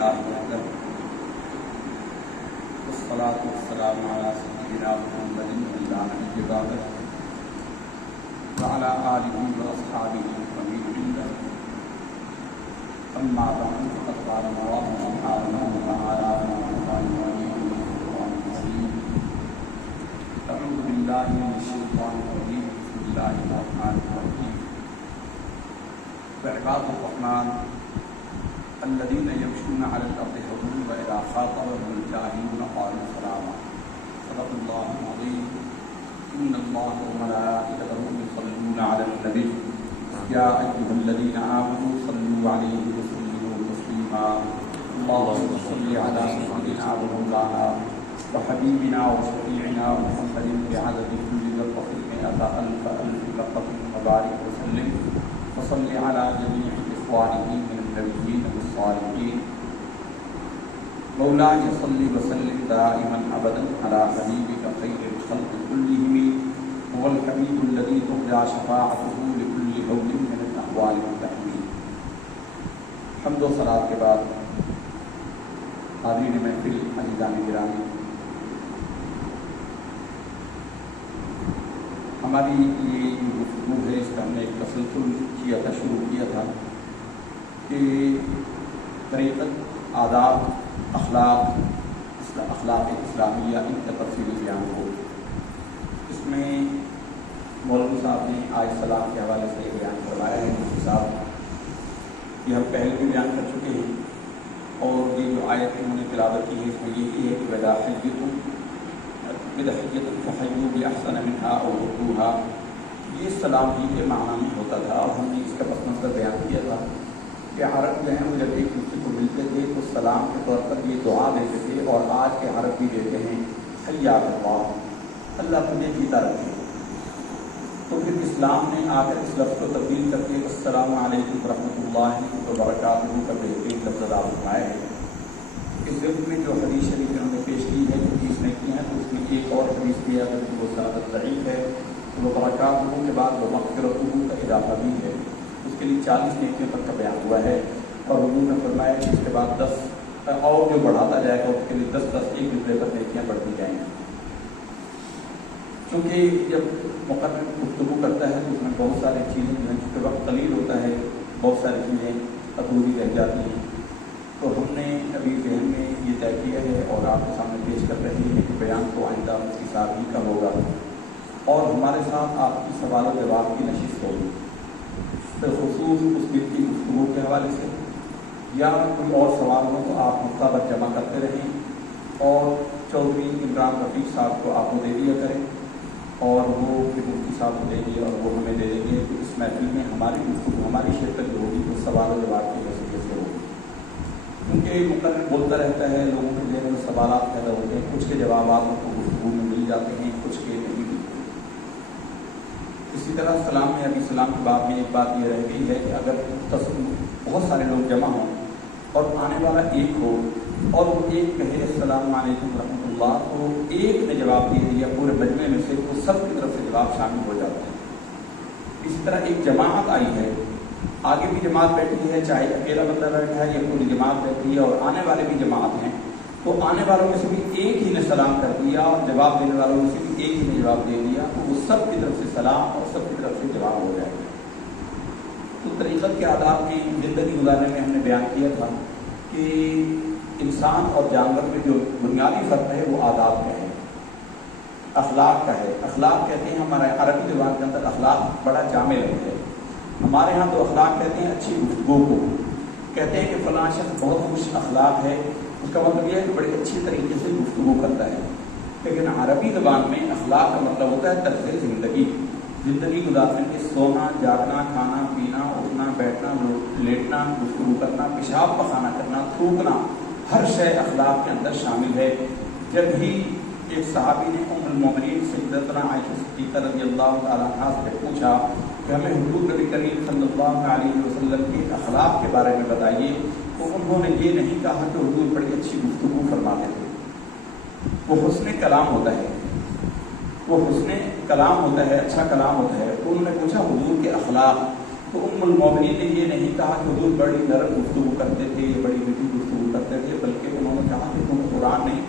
لله وحده والصلاة والسلام على سيدنا محمد لا نبي بعده وعلى آله وأصحابه ومن عنده أما بعد فقد قال الله سبحانه وتعالى في القرآن الكريم أعوذ بالله من الشيطان الرجيم بسم الله الرحمن الرحيم وعباد الرحمن الذين يمشون على الأرض هونا وإذا خاطبهم الجاهلون قالوا سلاما صدق الله العظيم إن الله وملائكته يصلون على النبي يا أيها الذين آمنوا صلوا عليه وسلموا تسليما اللهم صل على سيدنا ومولانا وحبيبنا وشفيعنا محمد بعدد كل لقطة مئة ألف لقطة وبارك وسلم وصل على جميع إخوانه من النبيين والصالحين مولاي صل وسلم دائما أبدا على حبيبك خير الخلق كلهم هو الحبيب الذي ترجى شفاعته لكل هول من الأحوال والتحويل. حمد و صلاۃ کے بعد حاضرین محفل عزیزان گرامی، ہماری یہ گفتگو ہے، اس کا ہم نے ایک تسلسل کیا تھا، شروع کیا تھا کہ طریقت، آداب، اخلاق اسلامیہ، ان کا تفصیلی بیان ہو. اس میں مولوی صاحب نے آیت سلام کے حوالے سے بیان کروایا ہے. مفتی صاحب یہ ہم پہلے بھی بیان کر چکے ہیں، اور یہ جو آیت انہوں نے تلاوت کی ہے اس میں یہ ہے کہ بدحیت فحیوا بأحسن منها او ردوها، یہ سلام ہی کے معنی میں ہوتا تھا. اور ہم نے اس کا پس منظر بیان کیا تھا کہ عرب جو ہیں وہ جب ایک دوسرے کو ملتے تھے تو سلام کے طور پر یہ دعا دیتے تھے، اور آج کے عرب بھی دیتے ہیں حیاک اللہ، اللہ تمہیں جیتا رکھے. تو پھر اسلام نے آ کر اس لفظ کو تبدیل کر کے السلام علیکم ورحمۃ اللہ وبرکاتہ کا بہترین لفظ ادا فرمایا ہے. اس ضمن میں جو حدیث شریف انہوں نے پیش کی ہے، جو حدیث نے کی ہے، تو اس میں ایک اور حدیث بھی ہے اگر وہ زیادہ ضعیف ہے تو وہ برکاتہ کے بعد وہ مغفرتہ کا اضافہ بھی ہے، اس کے لیے 40 نیکیوں تک کا بیان ہوا ہے. اور حضور نے فرمایا کہ اس کے بعد 10 اور جو بڑھاتا جائے گا اس کے لیے 10 ایک دوسرے پر نیکیاں بڑھتی جائیں گی. کیونکہ جب مقرر گفتگو کرتا ہے تو اس میں بہت ساری چیزیں جو ہیں، چونکہ وقت قلیل ہوتا ہے، بہت ساری چیزیں ادھوری رہ جاتی ہیں. تو ہم نے ابھی ذہن میں یہ طے کیا ہے اور آپ کے سامنے پیش کر رہے ہیں کہ بیان تو آئندہ مفتی صاحب ہی کا ہوگا، اور ہمارے ساتھ آپ کی سوال و جواب کی نشست ہوگی، بالخصوص اس دن کی گفتگو کے حوالے سے، یا کوئی اور سوال ہو تو آپ ہفتہ بھر جمع کرتے رہیں اور چودھری عمران رفیق صاحب کو آپ کو دے دیا کریں، اور وہ پھر مفتی صاحب کو دے دیے اور وہ ہمیں دے دیں گے. تو اس محفل میں ہماری گفتگو، ہماری شرکت جو ہوگی وہ سوال و جواب کی حیثیت سے ہوگی، کیونکہ مقرر بولتا رہتا ہے، لوگوں کے ذہن میں سوالات پیدا ہوتے ہیں، کچھ کے جوابات ان کو گفتگو میں مل جاتے ہیں، کچھ کے نہیں ملتے. اسی طرح سلام میں ابھی سلام کے بعد میں ایک بات یہ رہ گئی ہے کہ اگر بہت سارے لوگ جمع ہوں اور آنے والا ایک ہو اور وہ ایک کہے السلام علیکم ورحمۃ اللہ، تو ایک نے جواب دے دیا پورے مجمع میں سے، تو سب کی طرف سے جواب شامل ہو جاتا ہے. اسی طرح ایک جماعت آئی ہے، آگے بھی جماعت بیٹھی ہے، چاہے اکیلا بندہ بیٹھا ہے یا پوری جماعت بیٹھی ہے، اور آنے والے بھی جماعت ہیں، تو آنے والوں میں سے بھی ایک ہی نے سلام کر دیا اور جواب دینے والوں میں سے بھی ایک ہی نے جواب دے دیا، تو وہ سب کی طرف سے سلام اور سب کی طرف سے جواب ہو جائے گا. تو طریقت کے آداب کی زندگی گزارنے میں ہم نے بیان کیا تھا کہ انسان اور جانور میں جو بنیادی فرق ہے وہ آداب کا ہے، اخلاق کا ہے. اخلاق کہتے ہیں، ہمارے عربی زبان کے اندر اخلاق بڑا جامع لفظ ہے. ہمارے ہاں تو اخلاق کہتے ہیں اچھی گفتگو کو، کہتے ہیں کہ فلاں شخص بہت خوش اخلاق ہے، اس کا مطلب یہ ہے کہ بڑے اچھی طریقے سے گفتگو کرتا ہے. لیکن عربی زبان میں اخلاق کا مطلب ہوتا ہے طرز زندگی گزارنے کے، سونا، جاگنا، کھانا پینا، اٹھنا بیٹھنا، لیٹنا، گفتگو کرنا، پیشاب پخانہ کرنا، تھوکنا، ہر شے اخلاق کے اندر شامل ہے. جب ہی ایک صحابی نے ام المومنین سیدتنا عائشہ صدیقہ رضی اللہ تعالیٰ عنہا سے پوچھا کہ ہمیں حضور نبی کریم صلی اللہ علیہ وسلم کے اخلاق کے بارے میں بتائیے، تو انہوں نے یہ نہیں کہا کہ حضور بڑی اچھی گفتگو فرماتے تھے. وہ حسن کلام ہوتا ہے، اچھا کلام ہوتا ہے. تو انہوں نے پوچھا حضور کے اخلاق، تو ام المومنین نے یہ نہیں کہا کہ حضور بڑی نرم گفتگو کرتے تھے، بڑی میٹھی گفتگو کرتے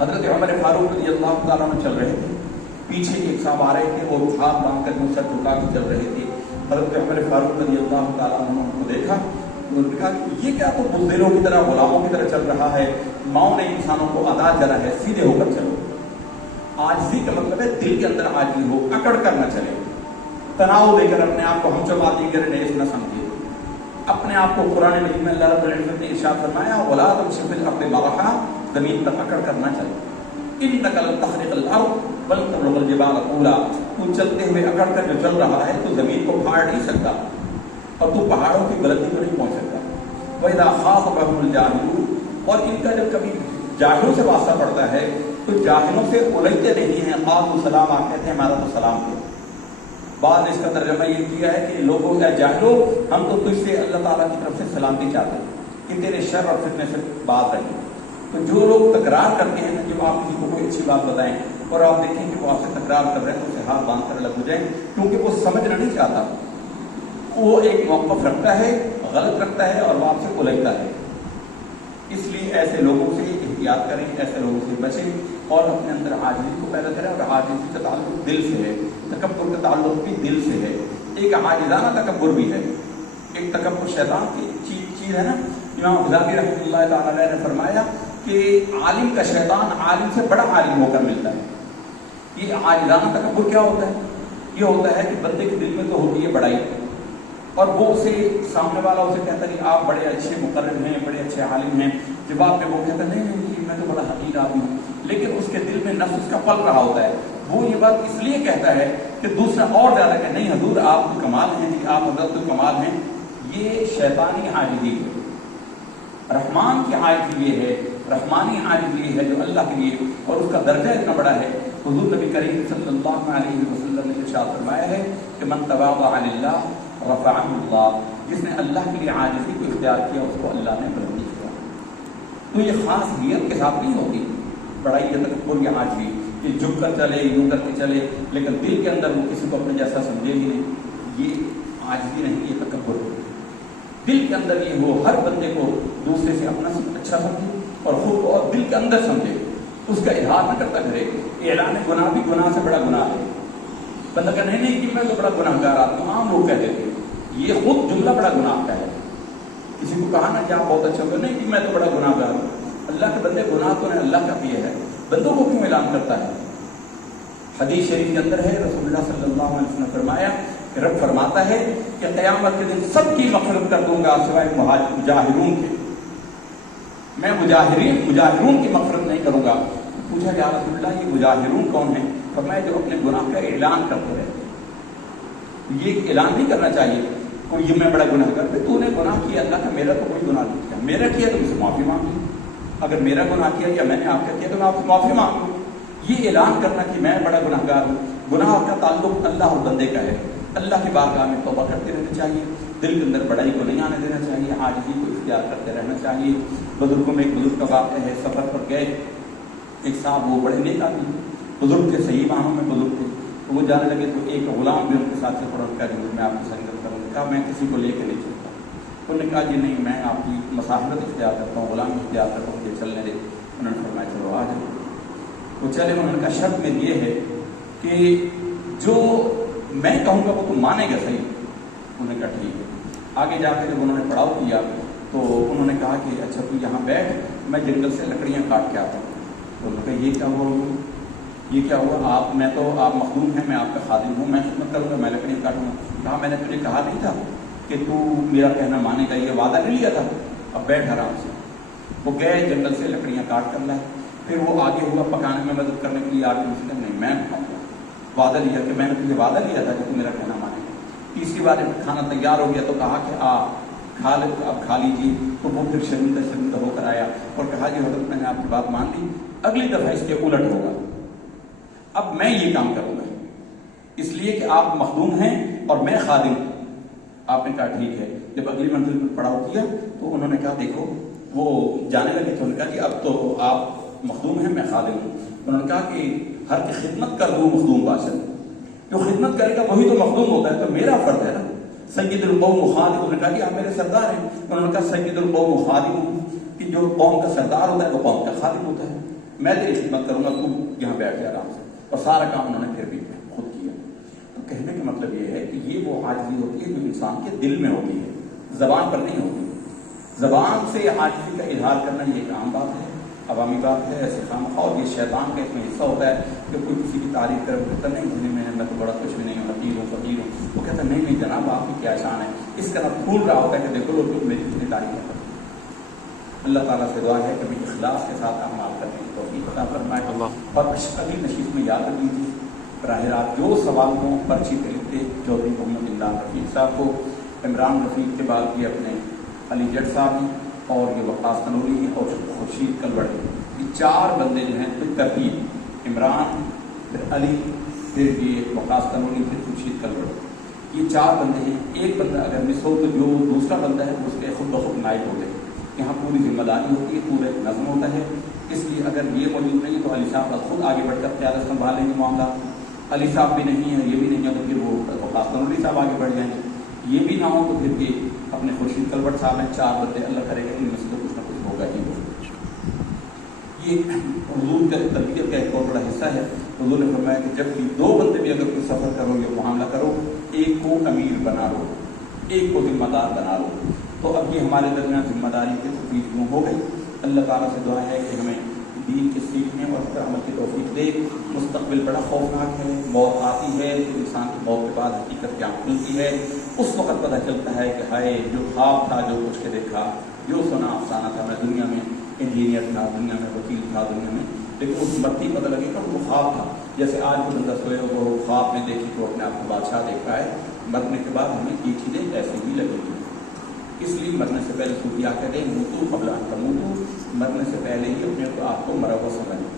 حضرت عمر فاروق رضی اللہ تعالیٰ عنہ چل رہے تھے، پیچھے ایک صاحب آ رہے تھے، وہ ہاتھ باندھ کر سر جھکا کے چل رہے تھے۔ حضرت عمر فاروق رضی اللہ تعالیٰ عنہ ان کو دیکھا، انہوں نے کہا کہ یہ کیا تو بزدلوں کی طرح، غلاموں کی طرح چل رہا ہے، ماؤں نے انسانوں کو ادا کرا ہے، سیدھے ہو کر چلو۔ عاجزی کا مطلب ہے دل کے اندر عاجزی ہو، اکڑ کر نہ چلے، تناؤ دے کر اپنے آپ کو ہم چماتی کرے نہ سمجھے۔ اپنے آپ کو قرآن مجید میں اللہ رب العزت نے ارشاد فرمایا وَلَا تَمْشِ فِي الْأَرْضِ مَرَحًا، زمین پر اکڑ کر نہ چلے۔ إِنَّكَ لَن تَخْرِقَ الْأَرْضَ بَلْ تَبْلُغَ الْجِبَالَ طُولًا، تو چلتے ہوئے اکڑ کر جو چل رہا ہے تو زمین کو پھاڑ نہیں سکتا اور تو پہاڑوں کی بلندی کو نہیں پہنچ سکتا۔ وَإِذَا خَاطَبَهُمُ الْجَاهِلُونَ، اور ان کا جب کبھی جاہلوں سے واسطہ پڑتا ہے تو جاہلوں سے الجھتے نہیں ہیں، قالوا سلاما، کہتے ہیں ہمارا تو سلام ہے۔ بعد نے اس کا ترجمہ یہ کیا ہے کہ لوگوں یا جاہلو، ہم تو تجھ سے اللہ تعالیٰ کی طرف سے سلامتی چاہتے ہیں کہ تیرے شر اور فتنے سے بات رہی۔ تو جو لوگ تکرار کرتے ہیں جب آپ کسی کو کوئی اچھی بات بتائیں اور آپ دیکھیں کہ وہ آپ سے تکرار کر رہے ہیں تو اسے ہاتھ باندھ کر الگ ہو جائیں، کیونکہ وہ سمجھنا نہیں چاہتا، وہ ایک موقف رکھتا ہے، غلط رکھتا ہے اور وہ آپ سے الجھتا ہے۔ اس لیے ایسے لوگوں سے احتیاط کریں، ایسے لوگوں سے بچیں اور اپنے اندر عاجزی کو پیدا کریں۔ اور عاجزی کا تعلق دل سے ہے، تکبر کا تعلق بھی دل سے ہے۔ ایک عاجزانہ تکبر بھی ہے، ایک تکبر شیطان کی چیز ہے نا۔ امام غزالی رحمۃ اللہ تعالیٰ علیہ نے فرمایا کہ عالم کا شیطان عالم سے بڑا عالم ہو کر ملتا ہے۔ یہ عاجزانہ تکبر کیا ہوتا ہے؟ یہ ہوتا ہے کہ بندے کے دل میں تو ہوتی ہے بڑائی، اور وہ اسے سامنے والا اسے کہتا ہے کہ آپ بڑے اچھے مقرر ہیں، بڑے اچھے عالم ہیں، جواب میں وہ کہتا ہے نہیں میں تو بڑا حقیر آدمی ہوں، لیکن اس کے دل میں نفس اس کا پل رہا ہوتا ہے۔ وہ یہ بات اس لیے کہتا ہے کہ دوسرا اور زیادہ کہ نہیں حضور آپ تو کمال ہیں جی، آپ حضرت الکمال ہیں۔ یہ شیطانی عاجزی ہے۔ رحمان کی عاجزی یہ ہے، رحمانی عاجزی یہ ہے جو اللہ کے لیے، اور اس کا درجہ اتنا بڑا ہے۔ حضور نبی کریم صلی اللہ علیہ وسلم نے ارشاد فرمایا ہے کہ من تواضع للہ رفعہ اللہ، جس نے اللہ کے لیے عاجزی کو اختیار کیا اس کو اللہ نے بلندی کیا۔ تو یہ خاص نیت کے ساتھ نہیں ہوتی بڑائی یا تکبر یا عاجزی کہ جھک کر چلے، یوں کر کے چلے، لیکن دل کے اندر وہ کسی کو اپنے جیسا سمجھے ہی نہیں، یہ عاجزی نہیں، یہ تکبر ہو۔ دل کے اندر یہ ہو، ہر بندے کو دوسرے سے اپنا اچھا سمجھے اور خود کو اور دل کے اندر سمجھے، اس کا اظہار نہ کرتا کرے۔ اعلان گناہ بھی گناہ سے بڑا گناہ ہے۔ بندہ کہ نہیں کہ میں تو بڑا گناہ گار آدمی ہوں، عام لوگ کہتے تھے، یہ خود جملہ بڑا گناہ کا ہے۔ کسی کو کہا نا کہ آپ بہت اچھا ہو، نہیں کہ میں تو بڑا گناہ گار ہوں۔ اللہ کے بندے گناہ تو نے اللہ کا کیا ہے، بندوں کو کیوں اعلان کرتا ہے؟ حدیث شریف کے اندر ہے رسول اللہ صلی اللہ علیہ وسلم نے فرمایا کہ رب فرماتا ہے کہ قیامت کے دن سب کی مغفرت کر دوں گا سوائے مجاہرون کے، میں مجاہرون کی مغفرت نہیں کروں گا۔ پوچھا یا رسول اللہ یہ مجاہرون کون ہیں؟ فرمایا جو اپنے گناہ کا اعلان کرتے رہتے۔ یہ اعلان نہیں کرنا چاہیے کوئی یہ میں بڑا گناہ کر، تو نے گناہ کیا اللہ کا، میرا تو کوئی گناہ نہیں کیا، میرا کیا تو مجھ سے معافی مانگ لی، اگر میرا گناہ کیا یا میں نے آپ کا کیا تو میں آپ سے معافی مانگ لوں۔ یہ اعلان کرنا کہ میں بڑا گناہ گار ہوں، گناہ کا تعلق اللہ اور بندے کا ہے۔ اللہ کی بارگاہ میں توبہ کرتے رہنا چاہیے، دل کے اندر بڑائی کو نہیں آنے دینا چاہیے، عاجزی کو اختیار کرتے رہنا چاہیے۔ بزرگوں میں ایک بزرگ کا واقعہ ہے، سفر پر گئے، ایک صاحب وہ بڑے نیک آدمی بزرگ تھے، صحیح معنوں میں بزرگ تھے، تو وہ جانے لگے تو ایک غلام بھی ان کے ساتھ سے پڑھا، ان کا جو میں آپ کی سنگت کروں گا، میں کسی کو لے کے نہیں چلتا۔ انہوں نے کہا جی نہیں میں آپ کی مساحت اختیار کرتا ہوں، غلام اختیار کرتا ہوں، مجھے چلنے دے۔ انہوں نے فرمایا چلو آ جاؤ۔ وہ چلے، انہوں نے کہا شرط میں یہ ہے کہ جو میں کہوں گا وہ تو مانے گا صحیح؟ انہوں نے کہا ٹھیک ہے۔ آگے جا کے جب انہوں نے پڑاؤ کیا تو انہوں نے کہا کہ اچھا تو یہاں بیٹھ، میں جنگل سے لکڑیاں کاٹ کے آتا ہوں۔ تو انہوں نے کہا یہ کیا ہوا؟ یہ کیا ہوا؟ آپ مخدوم ہیں، میں آپ کا خادم ہوں، میں خدمت کروں گا، میں لکڑیاں کاٹوں گا۔ کہا میں نے تجھے کہا نہیں تھا کہ تو میرا کہنا مانے گا، یہ وعدہ نہیں لیا تھا؟ اب بیٹھ آرام سے۔ وہ گئے جنگل سے لکڑیاں کاٹ کر لائے، پھر وہ آگے ہوا پکانے میں مدد کرنے کے لیے آ کے مسلم نہیں میں وعدہ لیا کہ میں نے تجھے وعدہ لیا تھا کہ تو میرا کہنا مانے گا۔ تیسری بار جب کھانا تیار ہو گیا تو کہا کہ کھا لے، اب کھا لیجیے۔ تو وہ پھر شرمندہ ہو کر آیا اور کہا جی حضرت میں نے آپ کی بات مان لی، اگلی دفعہ اس کے الٹ ہوگا، اب میں یہ کام کروں گا، اس لیے کہ آپ مخدوم ہیں اور میں خادم ہوں۔ آپ نے کہا ٹھیک ہے۔ جب اگلی منزل پر پڑاؤ کیا تو انہوں نے کہا دیکھو، وہ جانے لگے تو انہوں نے کہا کہ اب تو آپ مخدوم ہیں، میں خادم ہوں۔ انہوں نے کہا کہ ہر کی خدمت کر دوں مخدوم باشد، جو خدمت کرے گا وہی تو مخدوم ہوتا ہے، تو میرا فرض ہے نا۔ سید القوم خادم، انہوں نے کہا کہ آپ میرے سردار ہیں۔ انہوں نے کہا سید القوم خادم، کہ جو قوم کا سردار ہوتا ہے وہ قوم کا خادم ہوتا ہے۔ میں تیری خدمت کروں گا، تو یہاں بیٹھ جا آرام سے. اور سارا کام انہوں نے پھر بھی خود کیا. تو کہنے کا مطلب یہ ہے کہ یہ وہ عاجزی ہوتی ہے جو انسان کے دل میں ہوتی ہے، زبان پر نہیں ہوتی. زبان سے عاجزی کا اظہار کرنا یہ ایک عام بات ہے، عوامی بات ہے، ایسے خامخواہ. اور یہ شیطان کا اس میں حصہ ہوتا ہے کہ کوئی کسی کی تعریف کرے، کہتا نہیں دنیا میں تو بڑا کچھ بھی نہیں ہوں، حقیر ہوں، فقیر ہوں. وہ کہتا نہیں نہیں جناب آپ کی کیا شان ہے. اس کا پھول رہا ہوتا ہے کہ دیکھو لوگ میری کتنی تعریف کرتے ہیں. اللہ تعالیٰ سے دعا ہے کہ بھی اخلاص کے ساتھ اعمال کرنے کی توفیق عطا فرمائے. اور اگلی نشست میں یاد رکھ لیجیے، براہ راست جو سوال ہوں پرچی پہ لکھتے چودھری محمد عمران رفیق صاحب کو. عمران رفیق کے بعد یہ اپنے علی جٹ صاحب ہیں، اور یہ وقاص تنوری ہیں، اور خورشید کلوڑ ہیں. یہ چار بندے جو ہیں بالترتیب، عمران، پھر علی، پھر یہ وقاص تنوری، پھر خورشید کلوڑ. یہ چار بندے ہیں. ایک بندہ اگر مس ہو تو جو دوسرا بندہ ہے اس کے خود بخود نائب ہوتے ہیں. یہاں پوری ذمہ داری ہوتی ہے، پورے نظم ہوتا ہے. اس لیے اگر یہ موجود نہیں تو علی صاحب خود آگے بڑھ کر قیادت سنبھالیں گے معاملہ. علی صاحب بھی نہیں ہے، یہ بھی نہیں ہے، تو پھر وہ وقاص تنوری صاحب آگے بڑھ جائیں گے. یہ بھی نہ ہو تو پھر یہ اپنے خورشید کلوٹ صاحب ہیں. چار بندے اللہ کرے گا ان میں سے تو کچھ نہ کچھ ہوگا ہی ہوگا. یہ حضور کا تربیت کا ایک بہت بڑا حصہ ہے. حضور نے فرمایا کہ جب بھی دو بندے بھی اگر کوئی سفر کرو یا معاملہ کرو، ایک کو امیر بنا لو، ایک کو ذمہ دار بنا لو. تو اب یہ ہمارے درمیان ذمہ داری کی تفویض کیوں ہو گئی. اللہ تعالیٰ سے دعا ہے کہ ہمیں دین کے سیکھنے اور اس پر عمل کی توفیق دے. مستقبل بڑا خوفناک ہے، موت آتی ہے تو انسان کی موت کے بعد حقیقت کیا کھلتی ہے. اس وقت پتہ چلتا ہے کہ ہائے جو خواب تھا، جو کچھ کے دیکھا، جو سنا افسانہ تھا، میں دنیا میں انجینئر تھا، دنیا میں وکیل تھا، دنیا میں، لیکن اس مرتی پتہ لگے کہ وہ خواب تھا. جیسے آج کو بندہ سوئے وہ خواب میں دیکھی تو اپنے آپ کو بادشاہ دیکھ رہا ہے، مرنے کے بعد ہمیں یہ چیزیں ایسی ہی لگیں گی. اس لیے مرنے سے پہلے صوفیاء کہتے ہیں موتو قبل ان تموتو، مرنے سے پہلے ہی اپنے آپ کو مرا ہوا سمجھیں.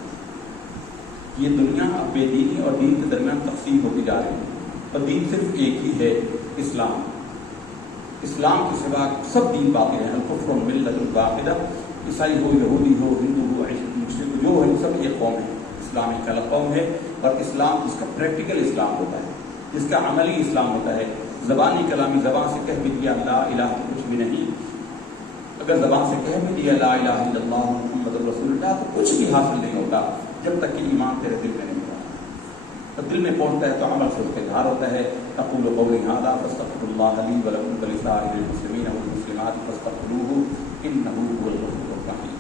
یہ دنیا اب بے دینی اور دین کے درمیان تقسیم ہوتی جا رہی ہے، اور دین صرف ایک ہی ہے، اسلام. اسلام کے سوا سب دین باقی ہیں. الکفر ملت واحدہ، عیسائی ہو، یہودی ہو، ہندو ہو، مشرک جو ہے، سب ایک قوم ہے. اسلام ایک الگ قوم ہے. اور اسلام جس کا پریکٹیکل اسلام ہوتا ہے، جس کا عملی اسلام ہوتا ہے. زبانی کلامی زبان سے کہہ بھی دیا لا الہ کچھ بھی نہیں، اگر زبان سے کہہ بھی دیا لا الہ الا اللہ محمد رسول اللہ تو کچھ بھی حاصل نہیں ہوتا جب تک کہ ایمان تیرے دل میں نہیں ہوتا. تو دل میں پہنچتا ہے تو عمل سے اس کا اظہار ہوتا ہے. اقول قولی ھذا فاستغفر اللہ لی ولکم ولسائر المسلمین والمسلمات فاستغفروہ انہ هو الغفور الرحیم.